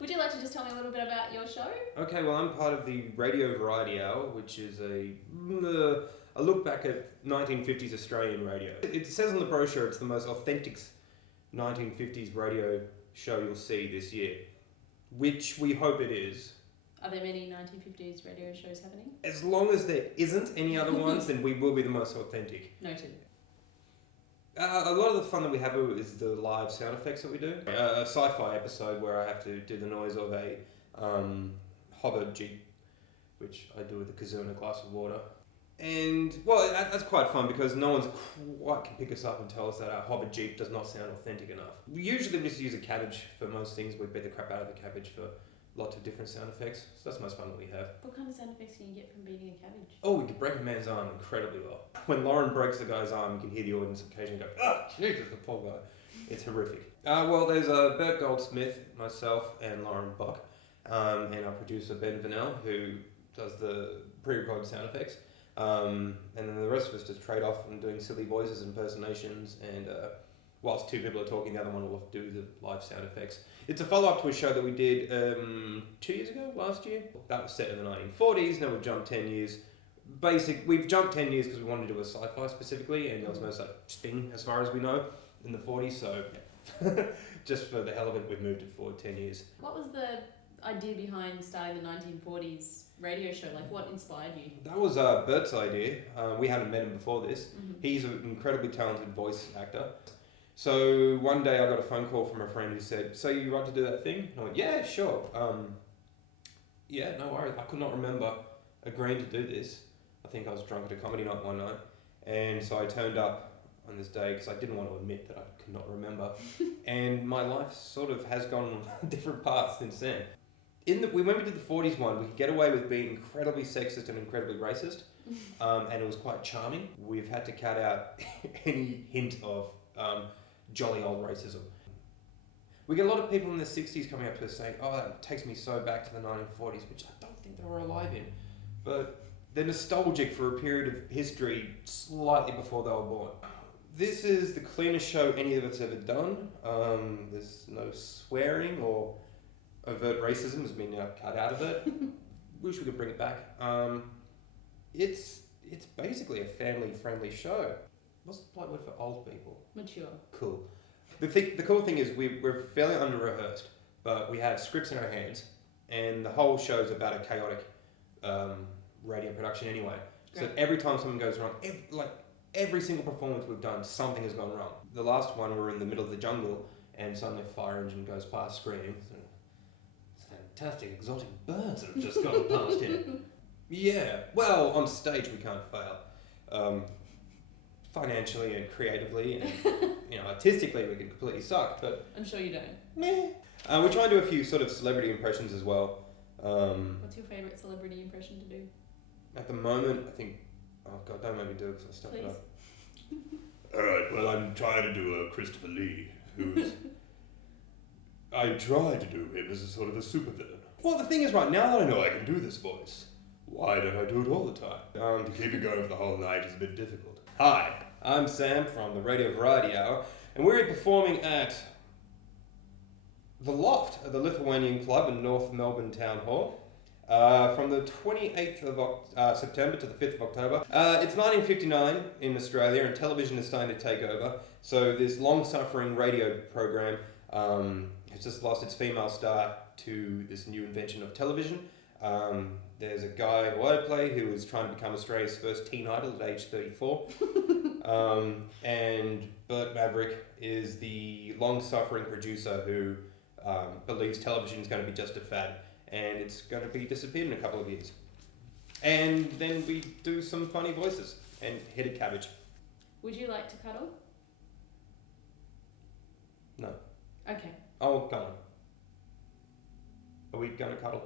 Would you like to just tell me a little bit about your show? Okay, well, I'm part of the Radio Variety Hour, which is a look back at 1950s Australian radio. It says on the brochure it's the most authentic 1950s radio show you'll see this year, which we hope it is. Are there many 1950s radio shows happening? As long as there isn't any other ones, then we will be the most authentic. Noted. A lot of the fun that we have is the live sound effects that we do. A sci-fi episode where I have to do the noise of a hover jeep, which I do with a kazoo and a glass of water. And, well, that's quite fun because no one's quite can pick us up and tell us that our hover jeep does not sound authentic enough. We usually just use a cabbage for most things. We beat the crap out of the cabbage for lots of different sound effects. So that's the most fun that we have. What kind of sound effects can you get from beating a cabbage? Oh, we can break a man's arm incredibly well. When Lauren breaks the guy's arm, you can hear the audience occasionally go, "Ah, Jesus, the poor guy." It's horrific. Well, there's Bert Goldsmith, myself, and Lauren Buck, and our producer Ben Vanel, who does the pre-recorded sound effects. And then the rest of us just trade off and doing silly voices, impersonations, and whilst two people are talking, the other one will do the live sound effects. It's a follow-up to a show that we did 2 years ago, last year. That was set in the 1940s, now we've jumped 10 years. We've jumped 10 years because we wanted to do a sci-fi specifically, and there was no such thing, as far as we know, in the 40s, so just for the hell of it, we've moved it forward 10 years. What was the idea behind starting the 1940s radio show? Like, what inspired you? That was Bert's idea. We hadn't met him before this. Mm-hmm. He's an incredibly talented voice actor. So one day I got a phone call from a friend who said, "So you want to do that thing?" And I went, "Yeah, sure. Yeah, no worries." I could not remember agreeing to do this. I think I was drunk at a comedy night one night. And so I turned up on this day because I didn't want to admit that I could not remember. And my life sort of has gone on different paths since then. When we did the 40s one, we could get away with being incredibly sexist and incredibly racist. And it was quite charming. We've had to cut out any hint of jolly old racism. We get a lot of people in the 60s coming up to us saying, "Oh, that takes me so back to the 1940s, which I don't think they were alive in. But they're nostalgic for a period of history slightly before they were born. This is the cleanest show any of us have ever done. There's no swearing or overt racism has been cut out of it. Wish we could bring it back. It's basically a family-friendly show. What's the polite word for old people? Mature. Cool. The cool thing is we're fairly under-rehearsed, but we have scripts in our hands, and the whole show's about a chaotic radio production anyway. Great. So every time something goes wrong, every single performance we've done, something has gone wrong. The last one, we're in the middle of the jungle, and suddenly a fire engine goes past screaming. It's fantastic, exotic birds that have just gone past here. Yeah, well, on stage we can't fail. Financially and creatively and artistically we can completely suck, but I'm sure you don't. Meh. We try and do a few sort of celebrity impressions as well. What's your favourite celebrity impression to do? At the moment, I think, oh god, don't make me do it because I'll stuff it up. Alright, well, I'm trying to do a Christopher Lee, who's... I try to do him as a sort of a supervillain. Well, the thing is, right now that I know I can do this voice, why don't I do it all the time? To keep it going for the whole night is a bit difficult. Hi, I'm Sam from the Radio Variety Hour, and we're performing at the Loft at the Lithuanian Club in North Melbourne Town Hall from the 28th of September to the 5th of October. It's 1959 in Australia, and television is starting to take over. So this long-suffering radio program has just lost its female star to this new invention of television. There's a guy who I play who is trying to become Australia's first teen idol at age 34. And Bert Maverick is the long-suffering producer who believes television is going to be just a fad and it's going to be disappeared in a couple of years. And then we do some funny voices and hit a cabbage. Would you like to cuddle? No. Okay. Oh, go on. Are we going to cuddle?